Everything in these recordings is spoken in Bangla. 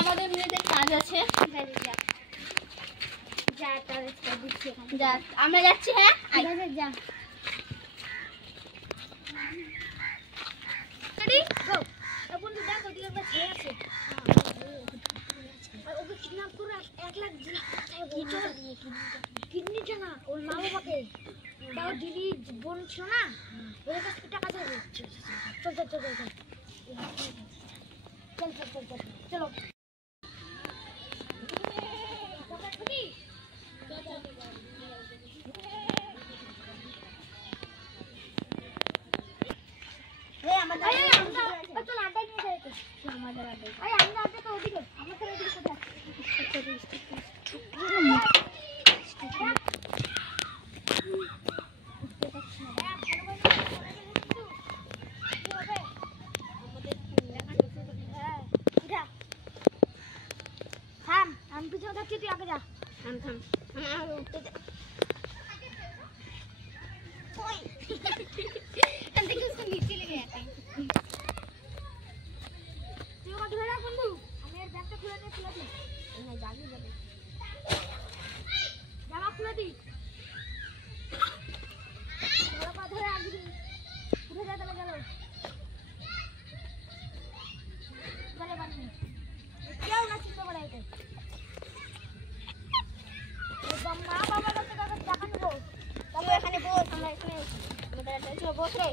আমাদের মেয়েদের কাজ আছে। আমরা যাচ্ছি। হ্যাঁ যা কিডনিটা না ওর মা বাবাকে তাও দিদি বোন ছিল না ওদের কাছ থেকে টাকা চাইবে। চল চল চল চল চল চল চল চল চলো আমি পিছনে যাচ্ছি, তুই আগে যা। নিচে লেগে যাচ্ছে। তুই ওকে ধরে রাখ বন্ধু, আমি এর ব্যাগটা খুলে নিয়ে খুলে দিই। জামা খুলে দিই, ধরে আগে উঠে যা, তাহলে গেল চলে বাড়ি কেউ না চিন্তা করে এটা মা বাবার কাছে টাকা নেবো। তবে এখানে বস, আমরা এখানে বস রে।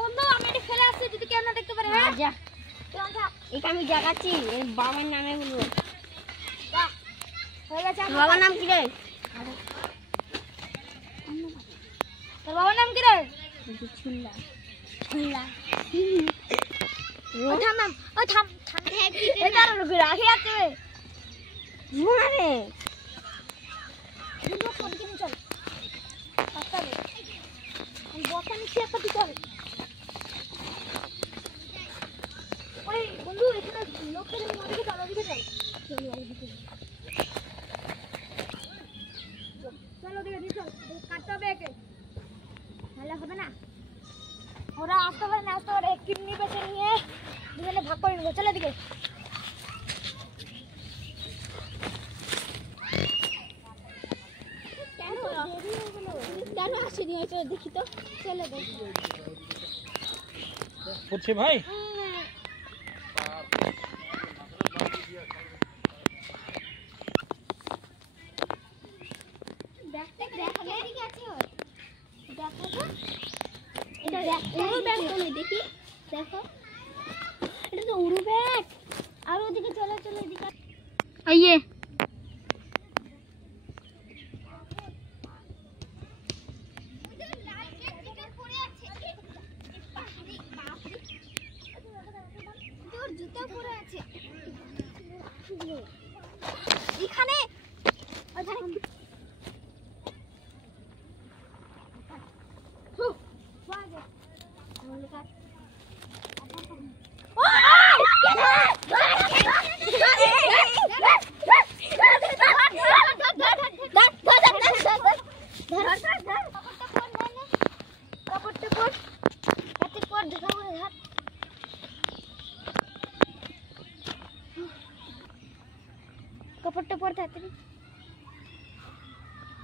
বন্ধু আমি এটা ফেলে আসছি, যদি কেউ না দেখতে পারে। হ্যাঁ যা, এটা আমি জাগাচ্ছি, এই বাবার নামে বলবো। হয়ে গেছে। বাবার নাম কি রে? তোর বাবার নাম কি রে? ছুল্লা। ছুল্লা থাম নাম, ও থাম থাম, এটা রাখি আছে মারে বন্ধু কোন কিনে চল পাঁচটা রে আমি বসা নিচ্ছি একটা পিছন। ওই বন্ধু এখানে লোক খেলে ওদিকে চল, ওদিকে চল, চল ওদিকে নিয়ে চল, কাটতে হবে একে, নাহলে হবে না। ওরা আসতে পারে না আসতে পারে, কিডনি পেটে নিয়ে দুজনে ভাগ করে নেবো। চল এদিকে। কেন আসেনি? চলো দেখি তো, চলে করছে ভাই। দেখি দেখো, এটা তো উড়ু ব্যাগ। আর ওদিকে চলে চলে এদিকে আইয়ে। জুতা পরে আছে এখানে। कपड़े पड़ते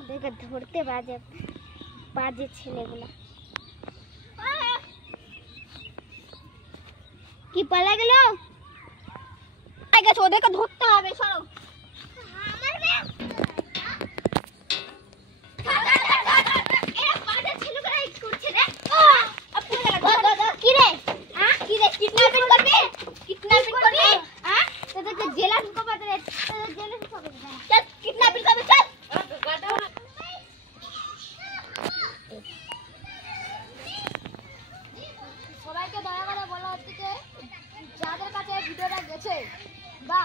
देखो धरते बाजे बाजे छेलेगुला কি পালা গেল আগে ওদেরকে ধরতে হবে। সরো আমার ব্যাগ এরা বাজে ছেলেগুলা করছে রে। আপু কি রে? হ্যাঁ কি রে? কিডন্যাপিং করবে? কিডন্যাপিং করবে? হ্যাঁ তোদেরকে জেলা ঢুকাবে রে, জেলে ঢুকাবে। চল কিডন্যাপিং করবে, চল। সবাইকে দয়া করে বলা হচ্ছে যে যাদের কাছে ভিডিওটা গেছে বা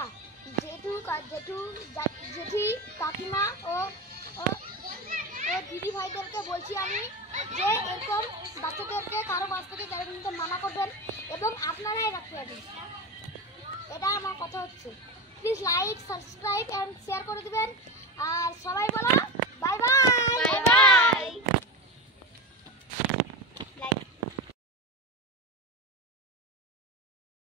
জেঠি কাকিমা ও দিদি ভাইদেরকে বলছি আমি যে এরকম বাচ্চাদেরকে কারো বাস থেকে গাড়ি নিতে মানা করবেন এবং আপনারাই রাখতে পারবেন। এটা আমার কথা হচ্ছে। Please like subscribe and share করে দিবেন। আর সবাই বলো বাই বাই।